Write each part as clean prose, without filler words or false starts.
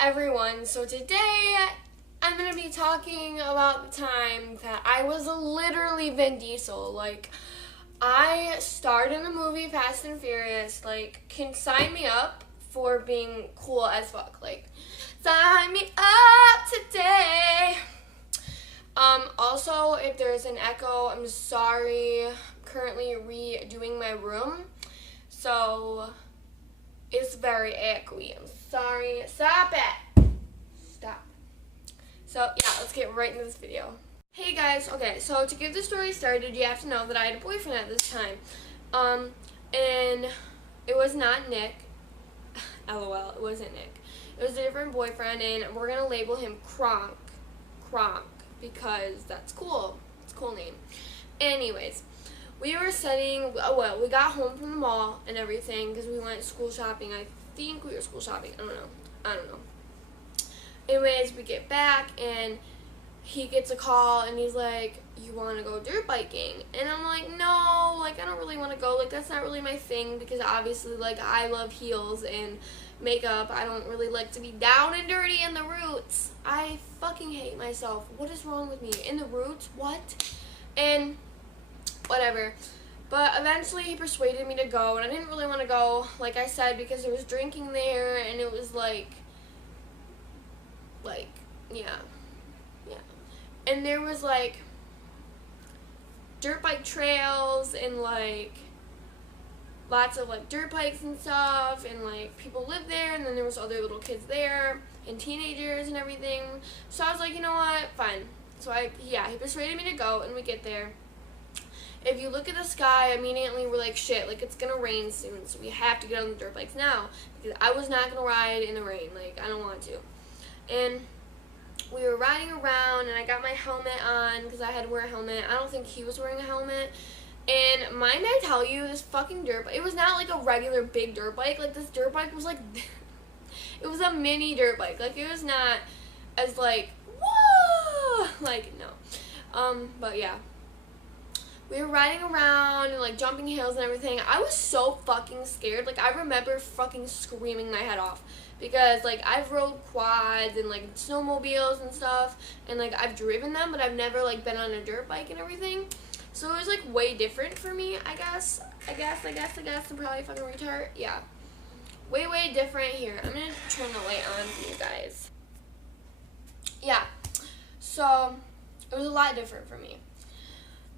everyone, so today I'm going to be talking about the time that I was literally Vin Diesel. Like, I starred in the movie Fast and Furious. Like, can sign me up for being cool as fuck. Like, sign me up today. Also, if there's an echo, I'm sorry. I'm currently redoing my room, so it's very echoey. I'm sorry. Stop it. Stop. So, yeah, let's get right into this video. Hey guys, okay, so to get the story started, you have to know that I had a boyfriend at this time. And it was not Nick. LOL, it wasn't Nick. It was a different boyfriend, and we're gonna label him Cronk. Cronk, because that's cool. It's a cool name. Anyways, we were studying, we got home from the mall and everything because we went school shopping. I think we were school shopping. I don't know. Anyways, we get back and he gets a call and he's like, you want to go dirt biking? And I'm like, no, like, I don't really want to go. Like, that's not really my thing because obviously, like, I love heels and makeup. I don't really like to be down and dirty in the roots. I fucking hate myself. What is wrong with me? In the roots? What? And whatever. But eventually he persuaded me to go, and I didn't really want to go, like I said, because there was drinking there, and it was like, yeah. And there was, like, dirt bike trails, and, like, lots of, like, dirt bikes and stuff, and, like, people lived there, and then there was other little kids there, and teenagers and everything. So I was like, you know what, fine. So he persuaded me to go, and we get there. If you look at the sky, immediately we're like, shit, like, it's gonna rain soon, so we have to get on the dirt bikes now, because I was not gonna ride in the rain, like, I don't want to. And we were riding around, and I got my helmet on, because I had to wear a helmet. I don't think he was wearing a helmet. And mind I tell you, this fucking dirt bike, it was not like a regular big dirt bike, like, this dirt bike was like, it was a mini dirt bike, like, it was not as, like, whoa, like, no. But yeah. We were riding around and, like, jumping hills and everything. I was so fucking scared. Like, I remember fucking screaming my head off. Because, like, I've rode quads and, like, snowmobiles and stuff. And, like, I've driven them, but I've never, like, been on a dirt bike and everything. So it was, like, way different for me, I guess. I'm probably a fucking retard. Yeah. Way different. Here, I'm gonna turn the light on for you guys. Yeah. So, it was a lot different for me.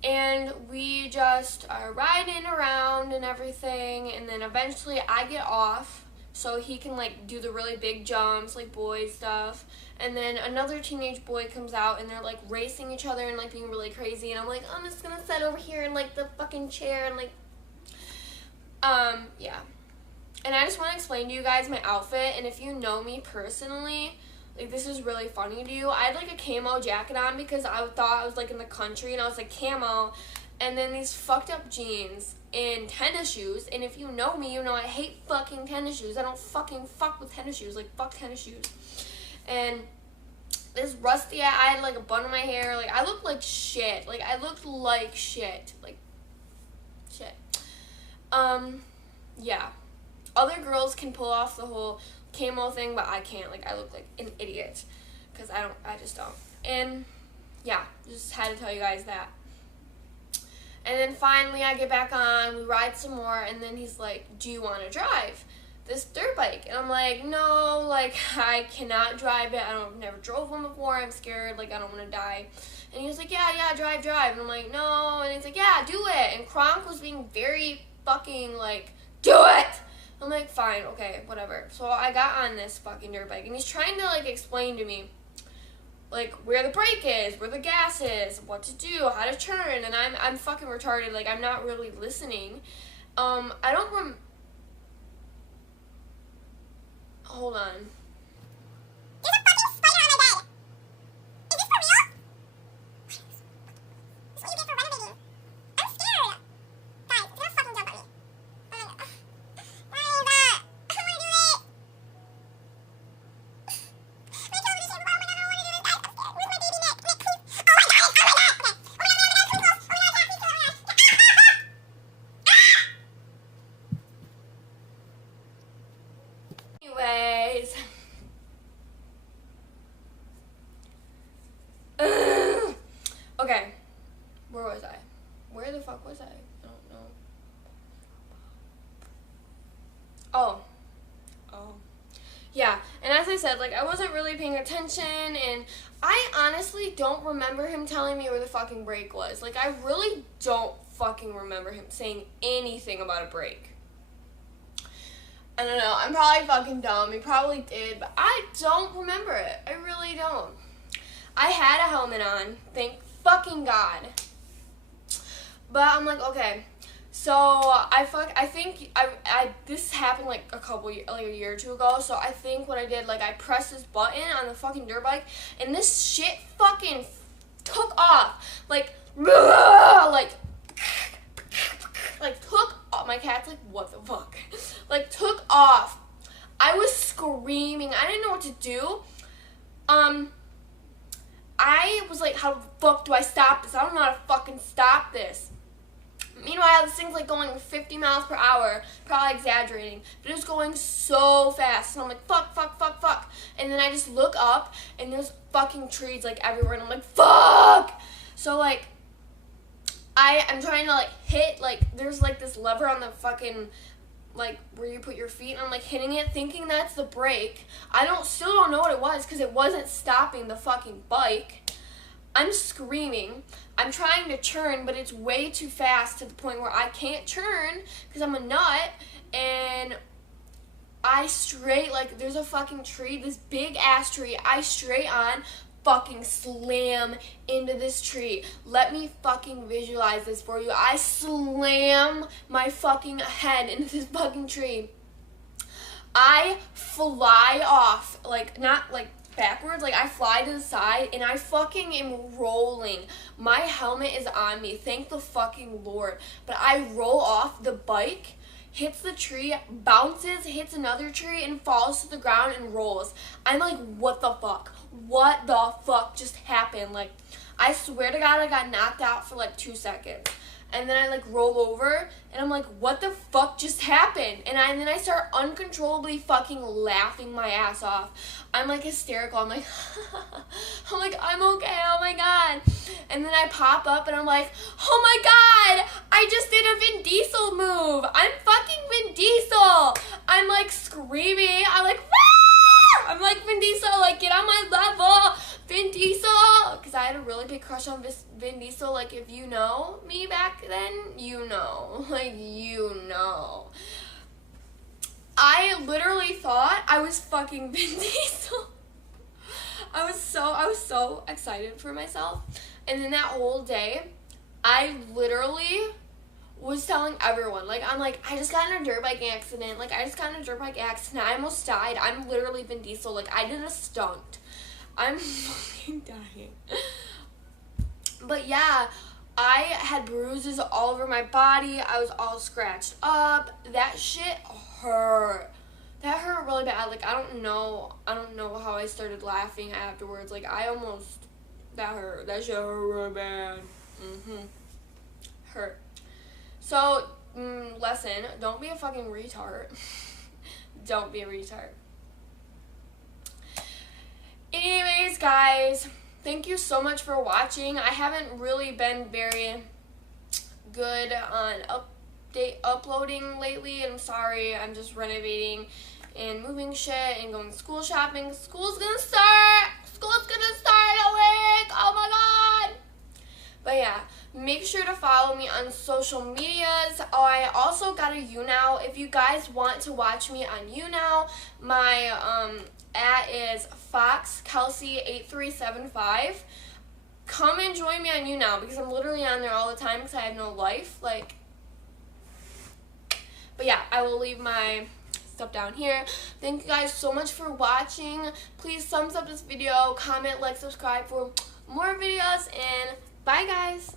And we just are riding around and everything, and then eventually I get off so he can, like, do the really big jumps, like, boy stuff. And then another teenage boy comes out, and they're, like, racing each other and, like, being really crazy. And I'm like, I'm just gonna sit over here in, like, the fucking chair and, like, yeah. And I just want to explain to you guys my outfit, and if you know me personally, like, this is really funny to you. I had, like, a camo jacket on because I thought I was, like, in the country, and I was, like, camo, and then these fucked up jeans and tennis shoes, and if you know me, you know I hate fucking tennis shoes. I don't fucking fuck with tennis shoes. Like, fuck tennis shoes. And this rusty, I had, like, a bun in my hair. Like, I looked like shit. Like, I looked like shit. Like, shit. Yeah. Other girls can pull off the whole camo thing, but I can't. Like, I look like an idiot because I just don't. And yeah, just had to tell you guys that. And then finally I get back on, we ride some more, and then he's like, do you want to drive this dirt bike? And I'm like, no, like, I cannot drive it. I've never drove one before. I'm scared. Like, I don't want to die. And he was like, yeah, drive. And I'm like, no. And he's like, yeah, do it. And Cronk was being very fucking like, do it. I'm like, fine, okay, whatever. So I got on this fucking dirt bike, and he's trying to, like, explain to me, like, where the brake is, where the gas is, what to do, how to turn, and I'm fucking retarded. Like, I'm not really listening. I don't hold on. There's a fucking spider on my bed. Is this for real? This is what you get for renovating. I'm scared. Guys, it's gonna fucking jump on me. Guys, I don't wanna do it. My television, oh my god, I don't wanna do this, guys. I'm scared. Where's my baby Nick? Nick, please. Oh my god. Okay. Oh my god, come close. Oh my god, please, oh my god. Anyways, fuck was I? I don't know. Oh. Yeah, and as I said, like, I wasn't really paying attention, and I honestly don't remember him telling me where the fucking break was. Like, I really don't fucking remember him saying anything about a break. I don't know, I'm probably fucking dumb. He probably did, but I don't remember it. I really don't. I had a helmet on, thank fucking God. But I'm like, okay. So I think this happened like a year or two ago. So I think what I did, like, I pressed this button on the fucking dirt bike, and this shit fucking took off, like took off. My cat's like, what the fuck, like, took off. I was screaming. I didn't know what to do. I was like, how the fuck do I stop this? I don't know how to fucking stop this. Meanwhile, this thing's like going 50 miles per hour, probably exaggerating, but it was going so fast, and I'm like, fuck, and then I just look up, and there's fucking trees like everywhere, and I'm like, fuck. So like, I'm trying to like hit, like, there's like this lever on the fucking, like, where you put your feet, and I'm like hitting it, thinking that's the brake. Still don't know what it was, because it wasn't stopping the fucking bike. I'm screaming. I'm trying to turn, but it's way too fast to the point where I can't turn because I'm a nut. And I straight, like, there's a fucking tree, this big ass tree. I straight on fucking slam into this tree. Let me fucking visualize this for you. I slam my fucking head into this fucking tree. I fly off, like, not like backwards, like, I fly to the side, and I fucking am rolling. My helmet is on me, thank the fucking Lord. But I roll off the bike, hits the tree, bounces, hits another tree, and falls to the ground and rolls. I'm like, what the fuck? What the fuck just happened? Like, I swear to God, I got knocked out for like 2 seconds. And then I like roll over, and I'm like, what the fuck just happened? And then I start uncontrollably fucking laughing my ass off. I'm like hysterical. I'm like, I'm okay, oh my God. And then I pop up, and I'm like, oh my God, I just did a Vin Diesel move. I'm fucking Vin Diesel. I'm like screaming. I'm like, Wah! I'm like, Vin Diesel, like, get on my level. Vin Diesel, because I had a really big crush on Vin Diesel. Like, if you know me back then, you know. Like, you know. I literally thought I was fucking Vin Diesel. I was so excited for myself. And then that whole day, I literally was telling everyone, like, I'm like, I just got in a dirt bike accident. Like, I just got in a dirt bike accident. I almost died. I'm literally Vin Diesel. Like, I did a stunt. I'm fucking dying. But yeah, I had bruises all over my body. I was all scratched up. That shit hurt. That hurt really bad. Like, I don't know how I started laughing afterwards. Like, that hurt. That shit hurt really bad. Hurt. So, lesson, don't be a fucking retard. Don't be a retard. Anyways, guys, thank you so much for watching. I haven't really been very good on uploading lately. I'm sorry. I'm just renovating and moving shit and going school shopping. School's gonna start in a week. Oh my God. But yeah, make sure to follow me on social medias. I also got a YouNow. If you guys want to watch me on YouNow, my @ is FoxKelsey8375. Come and join me on YouNow because I'm literally on there all the time because I have no life. Like, but yeah, I will leave my stuff down here. Thank you guys so much for watching. Please thumbs up this video, comment, like, subscribe for more videos, and bye guys.